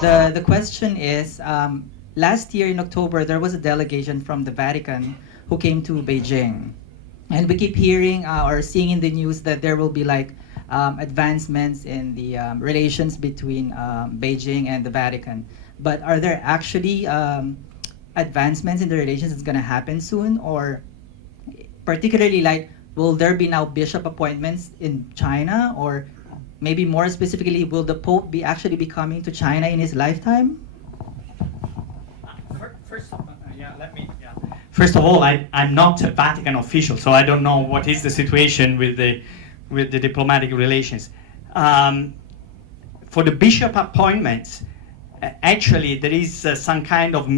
The question is, last year in October, there was a delegation from the Vatican who came to Beijing. And we keep hearing or seeing in the news that there will be like advancements in the relations between Beijing and the Vatican. But are there actually advancements in the relations that's going to happen soon? Or particularly like, will there be now bishop appointments in China? Or maybe more specifically, will the Pope be actually be coming to China in his lifetime? First of all, I'm not a Vatican official, so I don't know what is the situation with the diplomatic relations. For the bishop appointments, actually there is some kind of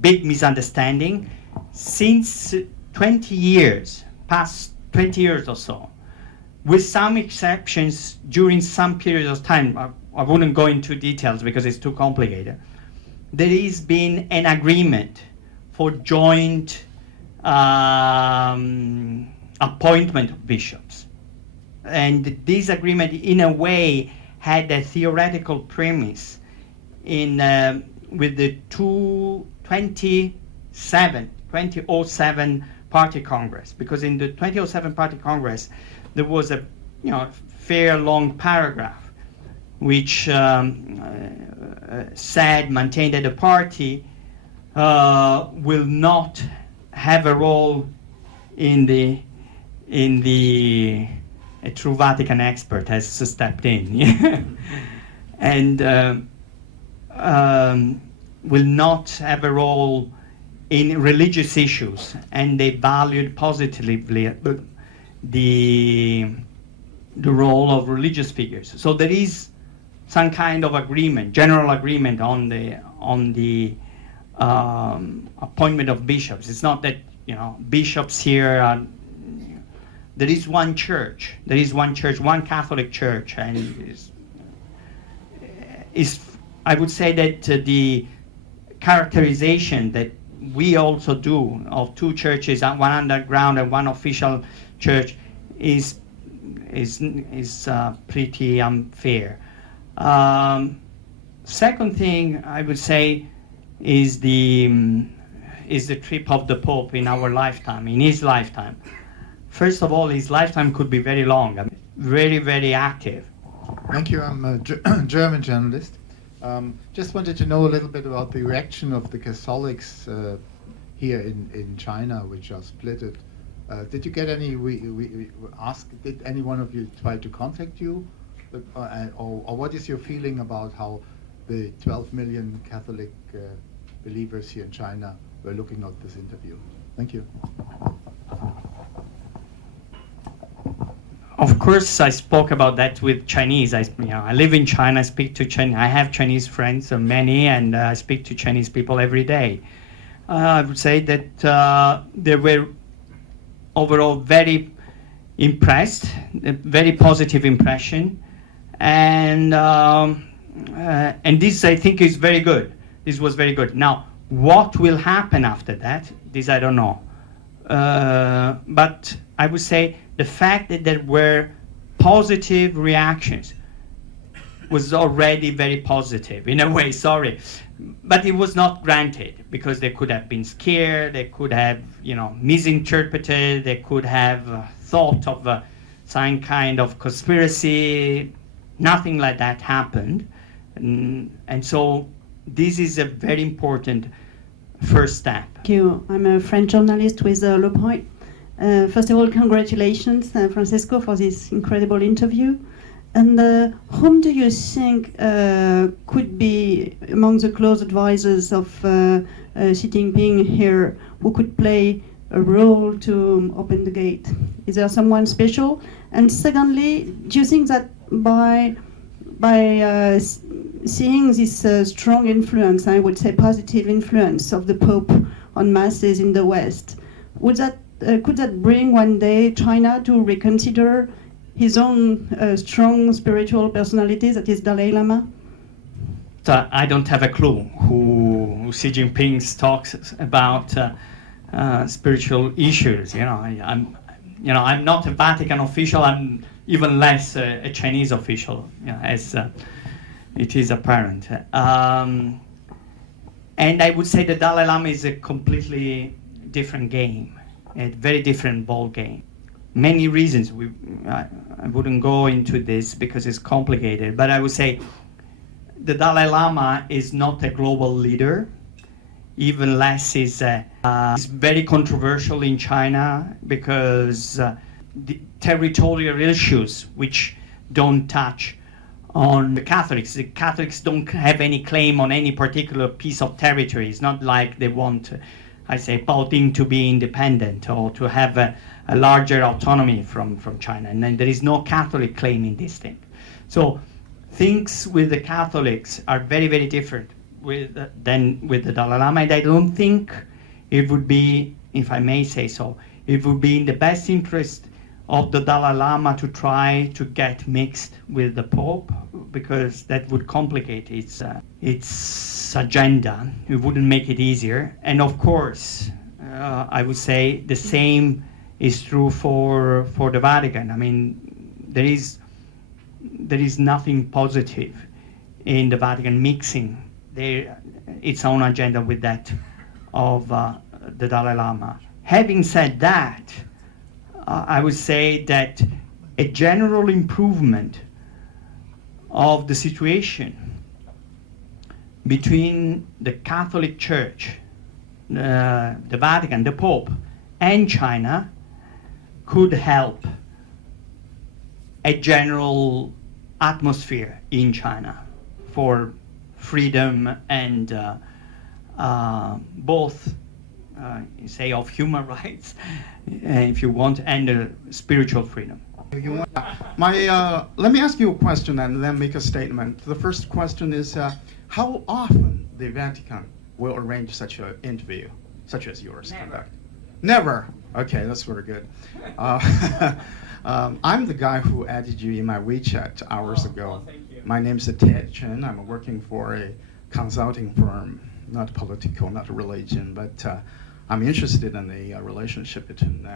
big misunderstanding. Since 20 years, past 20 years or so, with some exceptions during some periods of time, I wouldn't go into details because it's too complicated, there has been an agreement for joint appointment of bishops. And this agreement, in a way, had a theoretical premise in with the 2007 Party Congress, because in the 2007 Party Congress there was a fair long paragraph which maintained that the party will not have a role in the a true Vatican expert has stepped in and will not have a role in religious issues, and they valued positively the role of religious figures. So there is some kind of agreement, general agreement on the appointment of bishops. It's not that bishops here are. There is one church. There is one church, one Catholic church, and is I would say that the characterization that we also do of two churches, one underground and one official church, is pretty unfair. Second thing I would say is the trip of the Pope in our lifetime, in his lifetime. First of all, his lifetime could be very long, very, very active. Thank you. I'm a German journalist. Just wanted to know a little bit about the reaction of the Catholics here in China, which are splitted. Did you get any? Did any one of you try to contact you, or what is your feeling about how the 12 million Catholic believers here in China were looking at this interview? Thank you. Of course, I spoke about that with Chinese. I live in China. I speak to Chinese. I have Chinese friends, many, and I speak to Chinese people every day. I would say that they were overall very impressed, a very positive impression, and this I think is very good. This was very good. Now, what will happen after that? This I don't know. But I would say the fact that there were positive reactions was already very positive, in a way, sorry. But it was not granted, because they could have been scared, they could have, misinterpreted, they could have thought of some kind of conspiracy. Nothing like that happened. And so this is a very important first step. Thank you. I'm a French journalist with Le Point. First of all, congratulations, Francesco, for this incredible interview. And whom do you think could be among the close advisors of Xi Jinping here who could play a role to open the gate? Is there someone special? And secondly, do you think that by seeing this strong influence, I would say positive influence of the Pope on masses in the West, could that bring one day China to reconsider his own strong spiritual personality, that is Dalai Lama? I don't have a clue who Xi Jinping talks about spiritual issues. I'm not a Vatican official. I'm even less a Chinese official. It is apparent. And I would say the Dalai Lama is a completely different game, a very different ball game. Many reasons. I wouldn't go into this because it's complicated, but I would say the Dalai Lama is not a global leader. Even less is very controversial in China because the territorial issues which don't touch on the Catholics. The Catholics don't have any claim on any particular piece of territory. It's not like they want, I say, Baoting to be independent or to have a larger autonomy from China. And then there is no Catholic claim in this thing. So things with the Catholics are very, very different than with the Dalai Lama. And I don't think it would be, if I may say so, it would be in the best interest of the Dalai Lama to try to get mixed with the Pope, because that would complicate its agenda. It wouldn't make it easier. And of course, I would say the same is true for the Vatican. I mean, there is nothing positive in the Vatican mixing its own agenda with that of the Dalai Lama. Having said that, I would say that a general improvement of the situation between the Catholic Church, the Vatican, the Pope, and China could help a general atmosphere in China for freedom and both say of human rights, if you want, and spiritual freedom. Let me ask you a question and then make a statement. The first question is, how often the Vatican will arrange such an interview, such as yours? Never. Never. Okay, that's very good. I'm the guy who added you in my WeChat hours ago. Thank you. My name's Ted Chen. I'm working for a consulting firm, not political, not religion, but I'm interested in the relationship between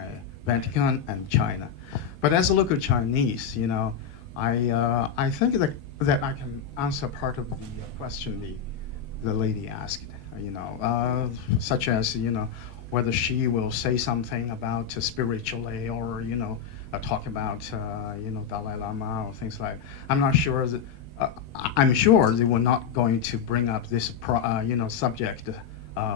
Vatican and China. But as a local Chinese, you know, I think that I can answer part of the question the lady asked, you know, such as, you know, whether she will say something about spiritually or, you know, talk about, you know, Dalai Lama or things like. I'm not sure that. I'm sure they were not going to bring up this, you know, subject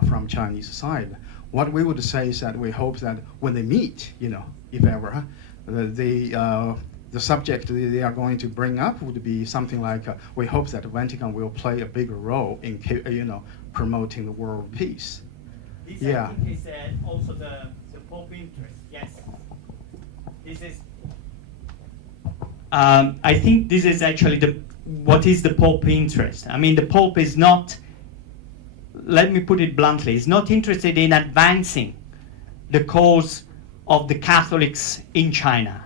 from Chinese side. What we would say is that we hope that when they meet, you know, if ever, the subject they are going to bring up would be something like, we hope that the Vatican will play a bigger role in, you know, promoting the world peace. This Yeah. I think is also the Pope interest. Yes. This is. I think this is actually what is the Pope interest. I mean, the Pope is not. Let me put it bluntly. Is not interested in advancing the cause of the Catholics in China.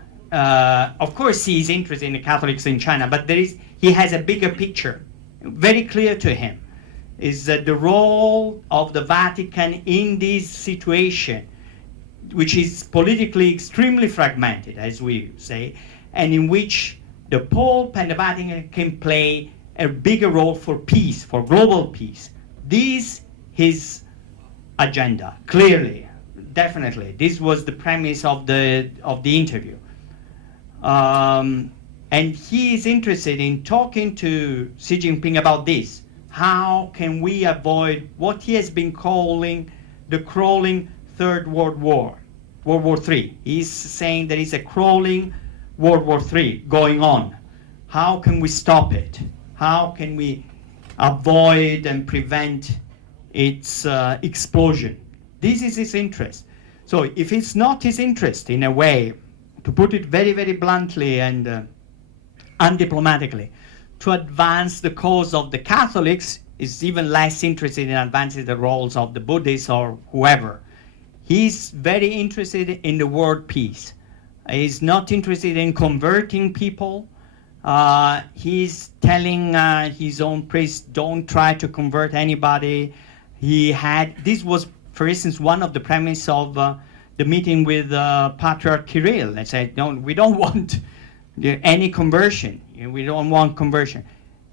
Of course, he is interested in the Catholics in China, but he has a bigger picture, very clear to him. Is that the role of the Vatican in this situation, which is politically extremely fragmented, as we say, and in which the Pope and the Vatican can play a bigger role for peace, for global peace. This his agenda, clearly, definitely. This was the premise of the interview. And he is interested in talking to Xi Jinping about this. How can we avoid what he has been calling the crawling Third World War, World War III? He's saying there is a crawling World War III going on. How can we stop it? How can we avoid and prevent its explosion? This is his interest. So if it's not his interest, in a way, to put it very, very bluntly and undiplomatically, to advance the cause of the Catholics, is even less interested in advancing the roles of the Buddhists or whoever. He's very interested in the world peace. He's not interested in converting people. He's telling his own priests, don't try to convert anybody. This was, for instance, one of the premises of the meeting with Patriarch Kirill. They said, we don't want any conversion. We don't want conversion.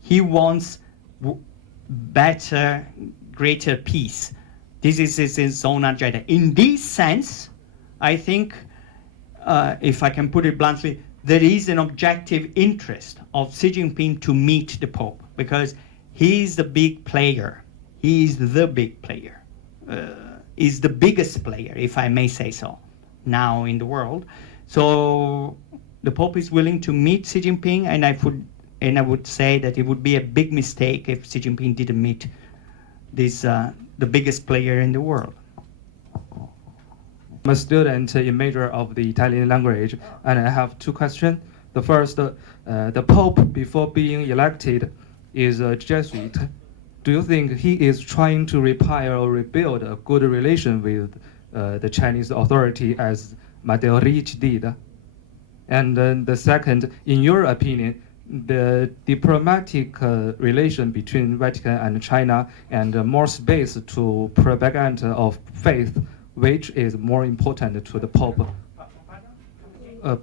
He wants better, greater peace. This is his own agenda. In this sense, I think, if I can put it bluntly, there is an objective interest of Xi Jinping to meet the Pope, because he's the big player. He is the big player. Is the biggest player, if I may say so, now in the world. So the Pope is willing to meet Xi Jinping, and I would say that it would be a big mistake if Xi Jinping didn't meet this the biggest player in the world. I'm a student in major of the Italian language, and I have two questions. The first, the Pope, before being elected, is a Jesuit. Do you think he is trying to repair or rebuild a good relation with the Chinese authority as Matteo Ricci did? And then the second, in your opinion, the diplomatic relation between Vatican and China and more space to propaganda of faith, which is more important to the Pope?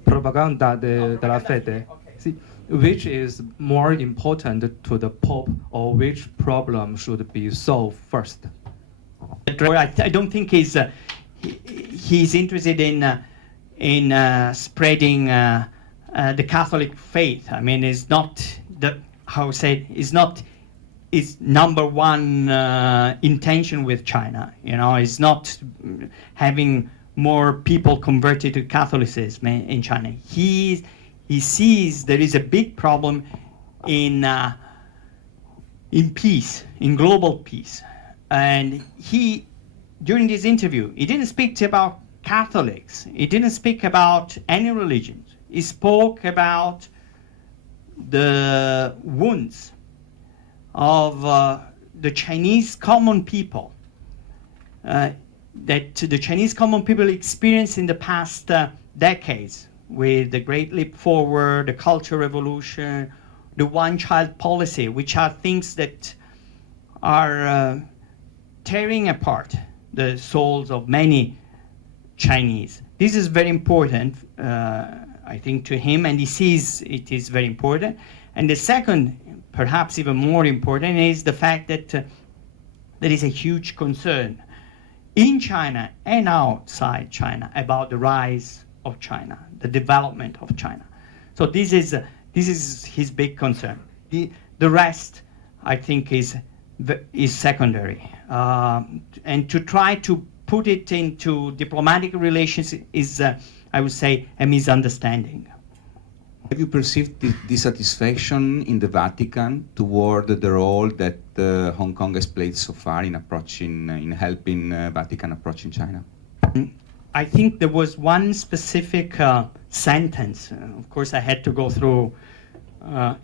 Propaganda della fede. See, which is more important to the Pope, or which problem should be solved first? I don't think he's interested in spreading the Catholic faith. I mean, it's not the it's not his number one intention with China. You know, it's not having more people converted to Catholicism in China. He sees there is a big problem in peace, in global peace, and during this interview, he didn't speak about Catholics. He didn't speak about any religions. He spoke about the wounds of the Chinese common people that the Chinese common people experienced in the past decades, with the Great Leap Forward, the Cultural Revolution, the one-child policy, which are things that are tearing apart the souls of many Chinese. This is very important, I think, to him, and he sees it is very important. And the second, perhaps even more important, is the fact that there is a huge concern in China and outside China about the rise of China, the development of China. So this is his big concern. The rest, I think, is secondary. And to try to put it into diplomatic relations is, I would say, a misunderstanding. Have you perceived dissatisfaction in the Vatican toward the role that Hong Kong has played so far in helping Vatican approaching China? I think there was one specific sentence. Of course, I had to go through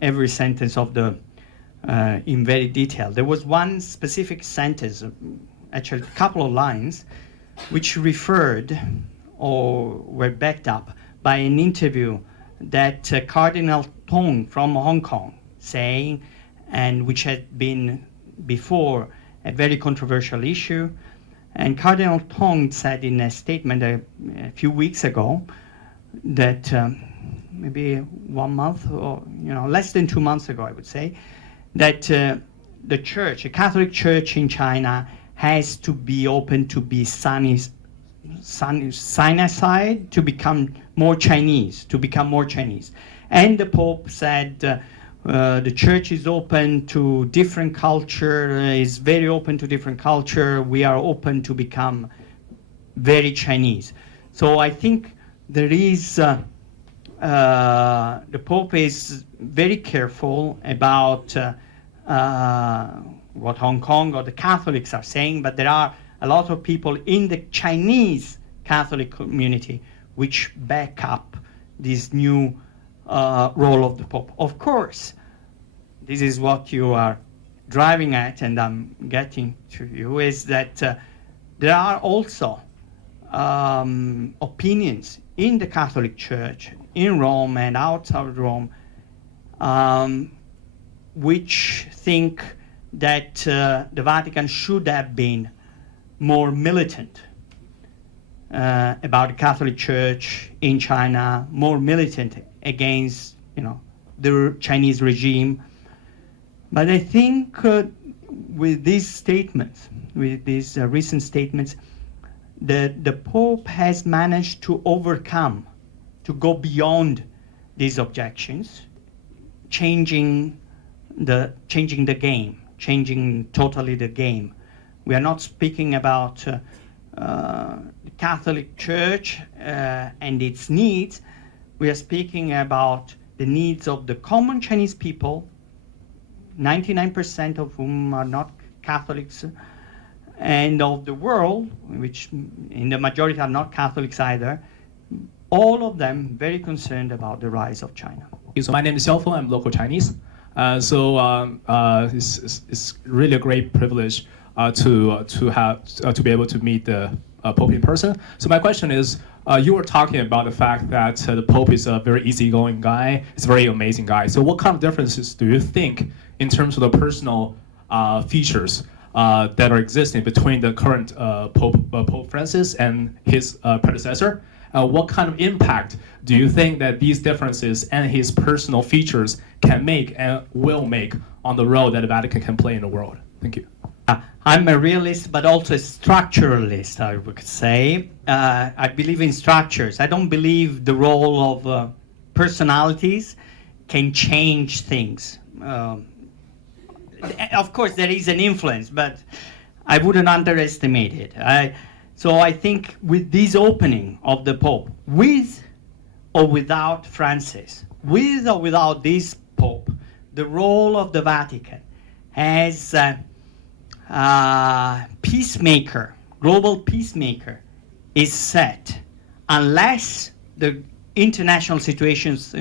every sentence of in very detail. There was one specific sentence, actually a couple of lines, which referred or were backed up by an interview that Cardinal Tong from Hong Kong saying, and which had been before a very controversial issue. And Cardinal Tong said in a statement a few weeks ago that maybe 1 month or less than 2 months ago, I would say, that the church, the Catholic Church in China, has to be open to be Sinicide, to become more Chinese, And the Pope said the church is open to different culture, is very open to different culture. We are open to become very Chinese. So I think there is, the Pope is very careful about what Hong Kong or the Catholics are saying, but there are a lot of people in the Chinese Catholic community which back up this new role of the Pope. Of course, this is what you are driving at, and I'm getting to you, is that there are also opinions in the Catholic Church, in Rome and outside Rome, which think that the Vatican should have been more militant about the Catholic Church in China, more militant against the Chinese regime. But I think with these statements, with these recent statements, the Pope has managed to overcome, to go beyond these objections, changing the game, changing totally the game. We are not speaking about the Catholic Church and its needs. We are speaking about the needs of the common Chinese people, 99% of whom are not Catholics, and of the world, which in the majority are not Catholics either, all of them very concerned about the rise of China. So my name is Xiaofeng, I'm local Chinese. It's really a great privilege to be able to meet the Pope in person. So my question is, you were talking about the fact that the Pope is a very easygoing guy, he's a very amazing guy. So what kind of differences do you think in terms of the personal features that are existing between the current Pope Francis and his predecessor? What kind of impact do you think that these differences and his personal features can make and will make on the role that the Vatican can play in the world? Thank you. I'm a realist, but also a structuralist, I would say. I believe in structures. I don't believe the role of personalities can change things. Of course, there is an influence, but I wouldn't underestimate it. So I think with this opening of the Pope, with or without Francis, with or without this Pope, the role of the Vatican as peacemaker, global peacemaker, is set unless the international situations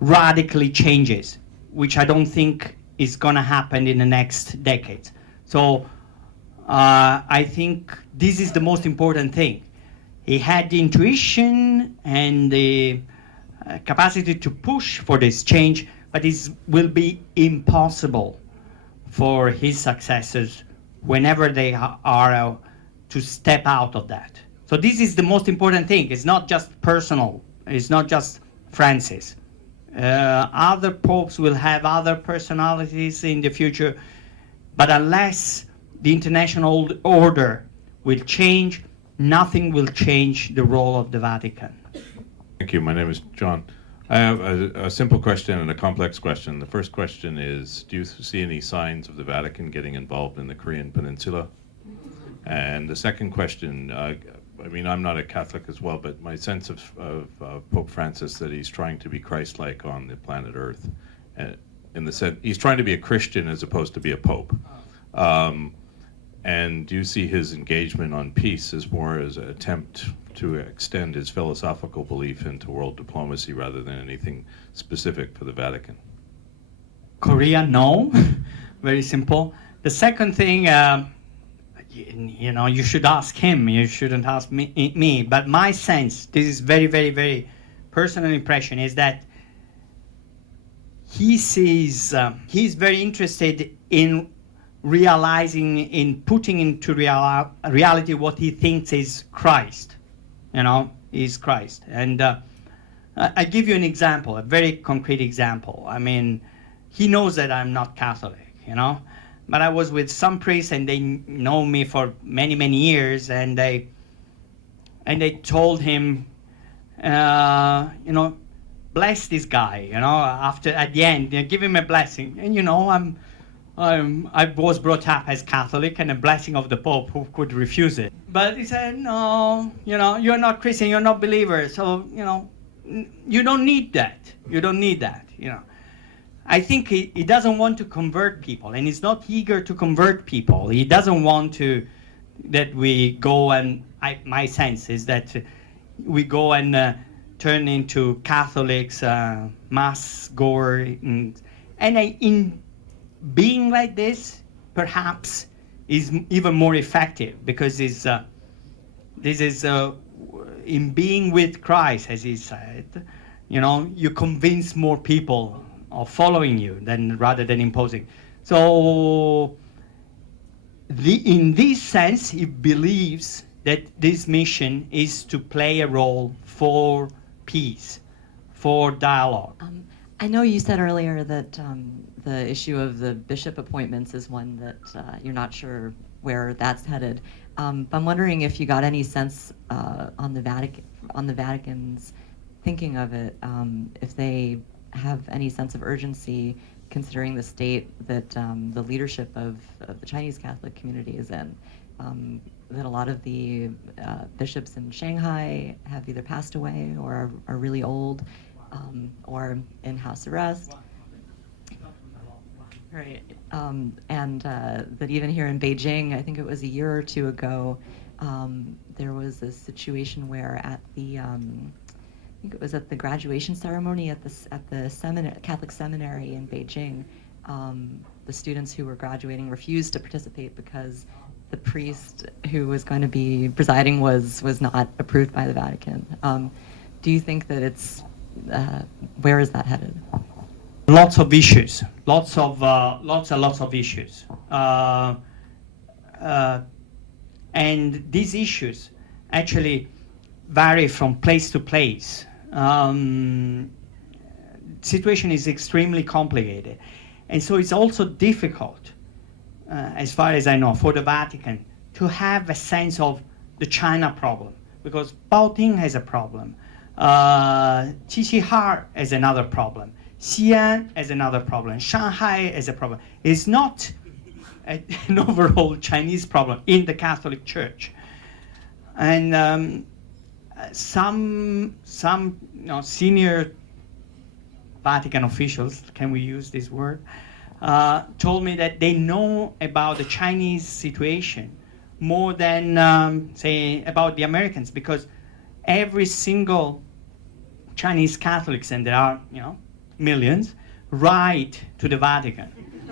radically changes, which I don't think is going to happen in the next decades. So I think this is the most important thing. He had the intuition and the capacity to push for this change, but it will be impossible for his successors, whenever they are to step out of that. So this is the most important thing. It's not just personal. It's not just Francis. Other popes will have other personalities in the future, but unless the international order will change, nothing will change the role of the Vatican. Thank you. My name is John. I have a simple question and a complex question. The first question is, do you see any signs of the Vatican getting involved in the Korean Peninsula? And the second question, I mean, I'm not a Catholic as well, but my sense of Pope Francis that he's trying to be Christ-like on the planet Earth. In the sense, he's trying to be a Christian as opposed to be a Pope. And do you see his engagement on peace as more as an attempt to extend his philosophical belief into world diplomacy rather than anything specific for the Vatican? Korea, no. Very simple. The second thing, you know, you should ask him. You shouldn't ask me. But my sense, this is very, very, very personal impression, is that he sees, he's very interested in realizing, in putting into reality what he thinks is Christ. You know, is Christ. And I give you an example, a very concrete example. I mean, he knows that I'm not Catholic, you know, but I was with some priests and they know me for many, many years, and they told him, you know, bless this guy, you know, at the end, give him a blessing. And, you know, I was brought up as Catholic, and a blessing of the Pope, who could refuse it? But he said, no, you know, you're not Christian, you're not believer, so, you know, you don't need that. You don't need that, you know. I think he doesn't want to convert people, and he's not eager to convert people. He doesn't want that we go and, my sense is that we go and turn into Catholics, mass goers, and in being like this, perhaps, is even more effective, because this is in being with Christ, as he said, you know, you convince more people of following you rather than imposing. So, in this sense, he believes that this mission is to play a role for peace, for dialogue. I know you said earlier that the issue of the bishop appointments is one that you're not sure where that's headed. But I'm wondering if you got any sense on the Vatican's thinking of it, if they have any sense of urgency considering the state that the leadership of the Chinese Catholic community is in. That a lot of the bishops in Shanghai have either passed away or are really old, or in house arrest. Right, and that even here in Beijing, I think it was a year or two ago, there was a situation where at the, I think it was at the graduation ceremony at the seminary, Catholic seminary in Beijing, the students who were graduating refused to participate because the priest who was going to be presiding was not approved by the Vatican. Do you think that it's, where is that headed? Lots of issues, lots and lots of issues. And these issues actually vary from place to place. Situation is extremely complicated. And so it's also difficult, as far as I know, for the Vatican to have a sense of the China problem, because Beijing has a problem, Qixihar has another problem, Xi'an has another problem, Shanghai has a problem. It's not an overall Chinese problem in the Catholic Church. And some senior Vatican officials, can we use this word, told me that they know about the Chinese situation more than, say, about the Americans, because every single Chinese Catholics, and there are, millions, write to the Vatican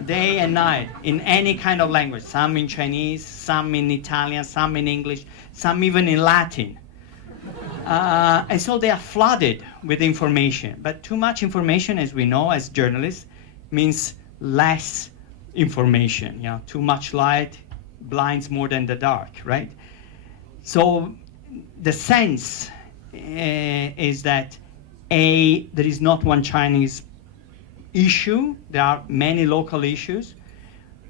day and night in any kind of language, some in Chinese, some in Italian, some in English, some even in Latin. And so they are flooded with information. But too much information, as we know as journalists, means less information. Too much light blinds more than the dark, right? So the sense is that there is not one Chinese issue. There are many local issues,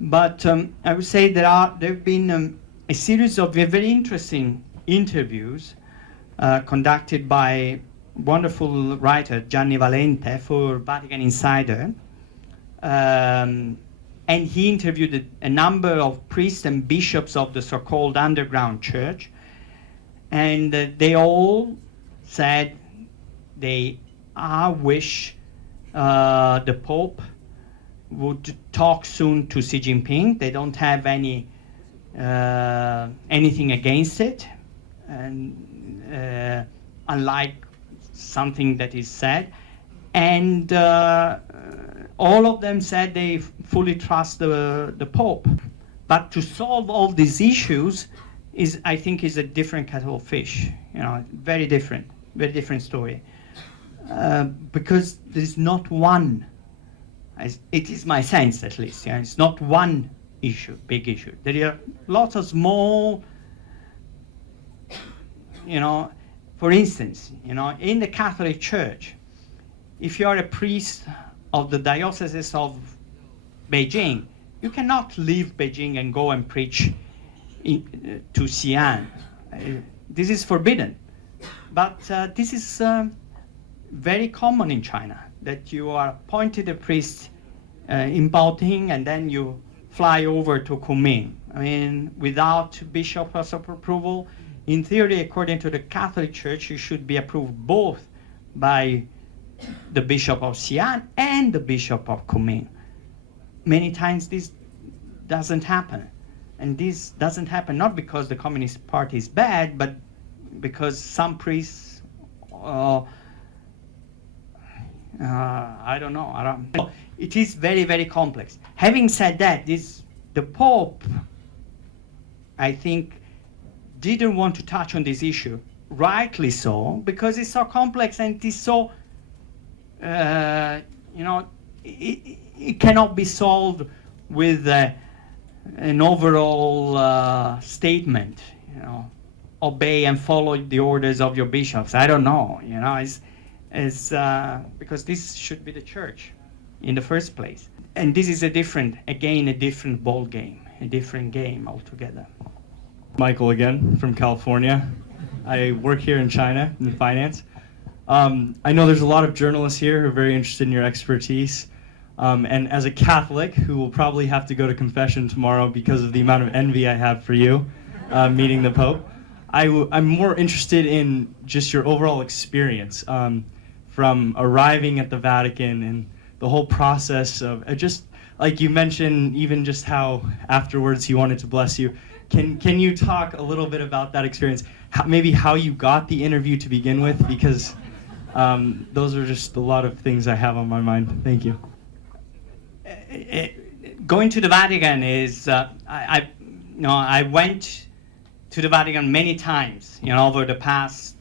but I would say there have been a series of very interesting interviews conducted by wonderful writer Gianni Valente for Vatican Insider, and he interviewed a number of priests and bishops of the so-called underground church, and they all said they wish the Pope would talk soon to Xi Jinping. They don't have anything against it, and unlike something that is said, and all of them said they fully trust the Pope. But to solve all these issues I think is a different kettle of fish. Very different story. Because there's not one, it is my sense at least, it's not one issue, big issue. There are lots of small, for instance, in the Catholic Church, if you are a priest of the diocese of Beijing, you cannot leave Beijing and go and preach to Xi'an. This is forbidden. But this is very common in China, that you are appointed a priest in Beijing and then you fly over to Kunming. Without bishop's approval, in theory, according to the Catholic Church, you should be approved both by the Bishop of Xi'an and the Bishop of Kunming. Many times this doesn't happen. And this doesn't happen not because the Communist Party is bad, but because some priests, I don't know. It is very, very complex. Having said that, the Pope, I think, didn't want to touch on this issue, rightly so, because it's so complex and it is so, it cannot be solved with an overall statement, obey and follow the orders of your bishops. I don't know, is because this should be the church in the first place. And this is a different ball game, a different game altogether. Michael again from California. I work here in China in finance. I know there's a lot of journalists here who are very interested in your expertise. And as a Catholic who will probably have to go to confession tomorrow because of the amount of envy I have for you meeting the Pope, I'm more interested in just your overall experience from arriving at the Vatican and the whole process of just like you mentioned, even just how afterwards he wanted to bless you. Can you talk a little bit about that experience? Maybe how you got the interview to begin with, because those are just a lot of things I have on my mind. Thank you. Going to the Vatican is I went to the Vatican many times, over the past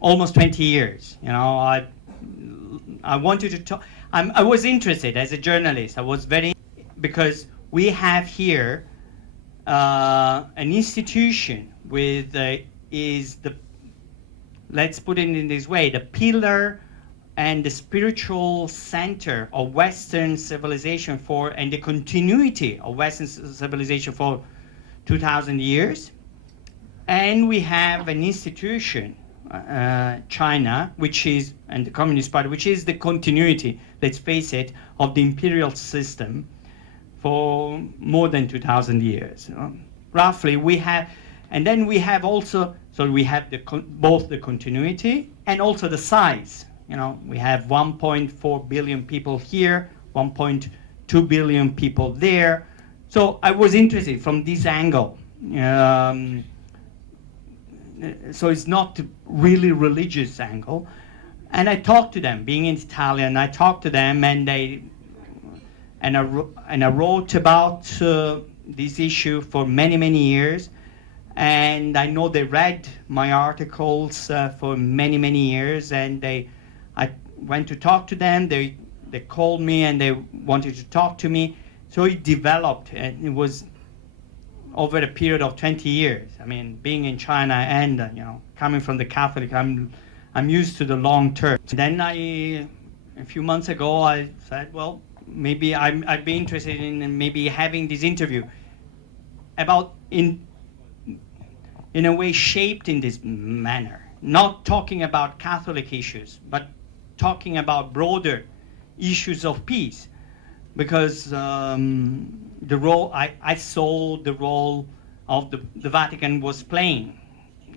almost 20 years. I wanted to talk. I was interested as a journalist. I was very, because we have here an institution with let's put it in this way, the pillar and the spiritual center of Western civilization and the continuity of Western civilization for 2,000 years. And we have an institution, China, and the Communist Party, which is the continuity, let's face it, of the imperial system for more than 2,000 years. Roughly, we have, and then we have also, so we have both the continuity and also the size. We have 1.4 billion people here, 1.2 billion people there. So I was interested from this angle. So it's not really religious angle. And I talked to them, being in Italian, I talked to them and I wrote about this issue for many, many years. And I know they read my articles for many, many years, and I went to talk to them. They called me and they wanted to talk to me. So it developed, and it was over a period of 20 years. I mean, being in China and coming from the Catholic, I'm used to the long term. Then a few months ago, I said, well, maybe I'd be interested in maybe having this interview about in a way shaped in this manner, not talking about Catholic issues, but talking about broader issues of peace, because the role I saw the role of the Vatican was playing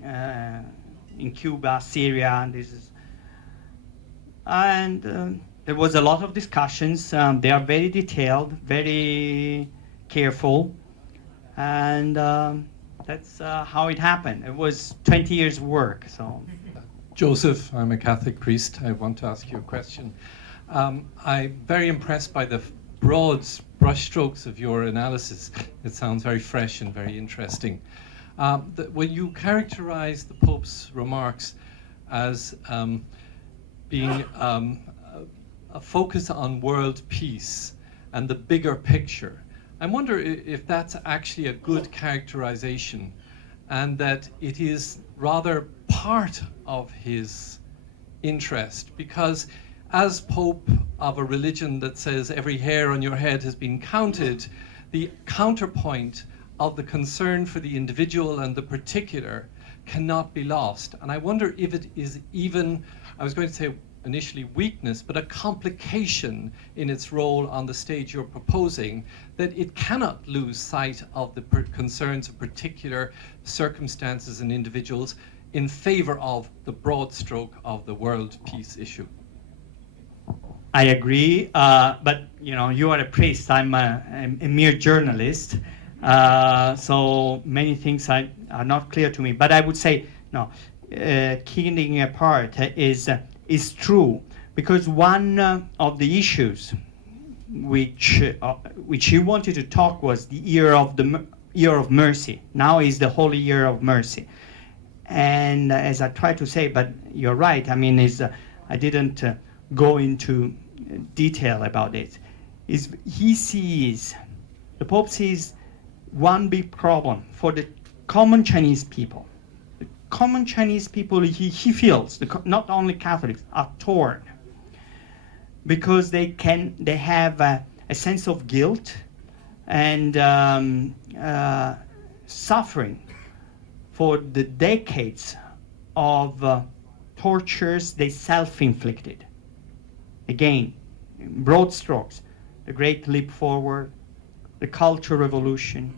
in Cuba, Syria, and there was a lot of discussions. They are very detailed, very careful, and that's how it happened. It was 20 years' work. So, Joseph, I'm a Catholic priest. I want to ask you a question. I'm very impressed by the broad brushstrokes of your analysis. It sounds very fresh and very interesting. When you characterize the Pope's remarks as being a focus on world peace and the bigger picture, I wonder if that's actually a good characterization, and that it is rather part of his interest, because as Pope of a religion that says every hair on your head has been counted, the counterpoint of the concern for the individual and the particular cannot be lost. And I wonder if it is even, I was going to say initially weakness, but a complication in its role on the stage you're proposing, that it cannot lose sight of the concerns of particular circumstances and individuals in favor of the broad stroke of the world peace issue. I agree, but you are a priest. I'm a mere journalist, so many things are not clear to me. But I would say no. Keeping apart is true, because one of the issues which you wanted to talk was the year of mercy. Now is the Holy Year of Mercy, and as I try to say, but you're right. I mean, I didn't go into detail about it. The Pope sees one big problem for the common Chinese people, the common Chinese people, he feels, not only Catholics, are torn because they have a sense of guilt and suffering for the decades of tortures they self-inflicted. Again, in broad strokes, the Great Leap Forward, the Cultural Revolution,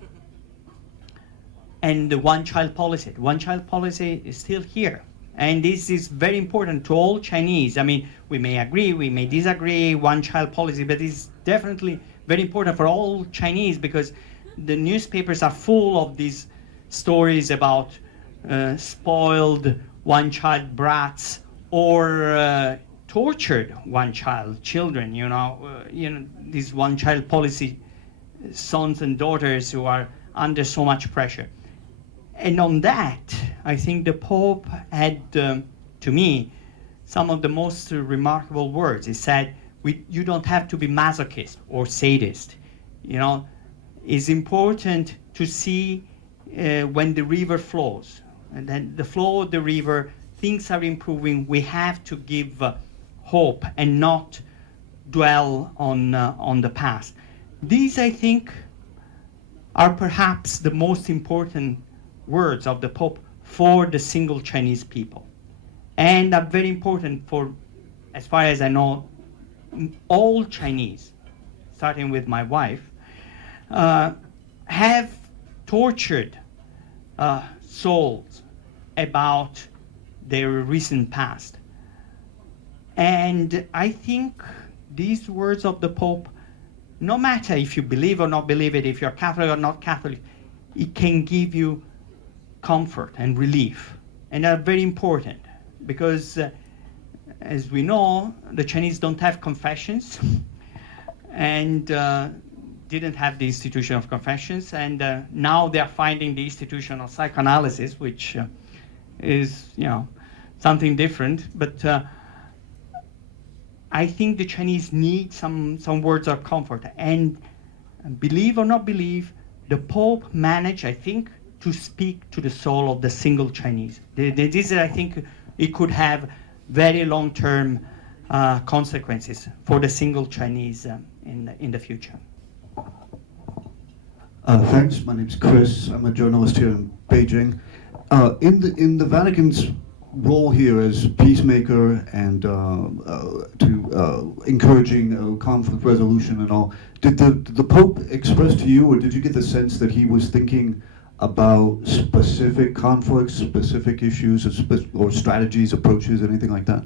and the one-child policy. The one-child policy is still here. And this is very important to all Chinese. I mean, we may agree, we may disagree, one-child policy, but it's definitely very important for all Chinese because the newspapers are full of these stories about spoiled one-child brats or tortured one-child children, these one-child policy sons and daughters who are under so much pressure. And on that, I think the Pope had, to me, some of the most remarkable words. He said, you don't have to be masochist or sadist. It's important to see when the river flows. And then the flow of the river, things are improving. We have to give hope and not dwell on the past. These, I think, are perhaps the most important words of the Pope for the single Chinese people. And are very important for, as far as I know, all Chinese, starting with my wife, have tortured souls about their recent past. And I think these words of the Pope, no matter if you believe or not believe it, if you're Catholic or not Catholic, it can give you comfort and relief. And are very important because, as we know, the Chinese don't have confessions and didn't have the institution of confessions. And now they're finding the institution of psychoanalysis, which is, something different. But I think the Chinese need some words of comfort. And believe or not believe, the Pope managed, I think, to speak to the soul of the single Chinese. This, I think, it could have very long-term consequences for the single Chinese in the future. Thanks. My name's Chris. I'm a journalist here in Beijing. In the Vatican's role here as peacemaker and to encouraging conflict resolution and all, did the Pope express to you, or did you get the sense that he was thinking about specific conflicts, specific issues, or strategies, approaches, anything like that?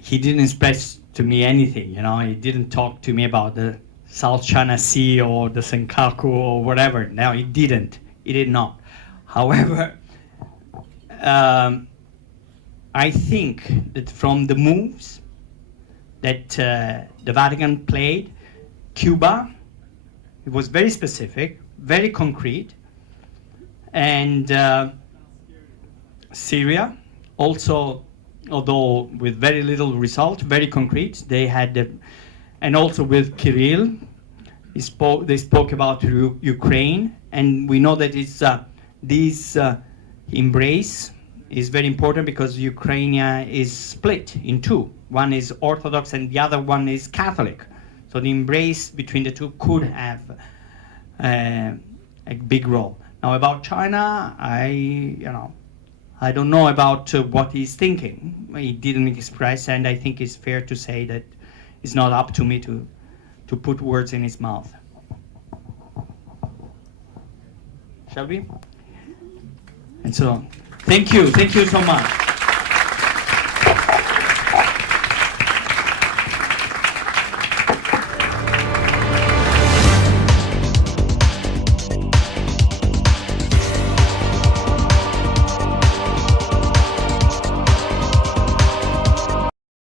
He didn't express to me anything, he didn't talk to me about the South China Sea or the Senkaku or whatever. No, he didn't. He did not. However, I think that from the moves that the Vatican played, Cuba, it was very specific, very concrete, and Syria, also, although with very little result, very concrete. They had, and also with Kirill, they spoke about Ukraine, and we know that it's this embrace is very important because Ukraine is split in two. One is Orthodox and the other one is Catholic. So the embrace between the two could have a big role. Now about China, I don't know about what he's thinking. He didn't express, and I think it's fair to say that it's not up to me to put words in his mouth. Shall we? And so, thank you so much.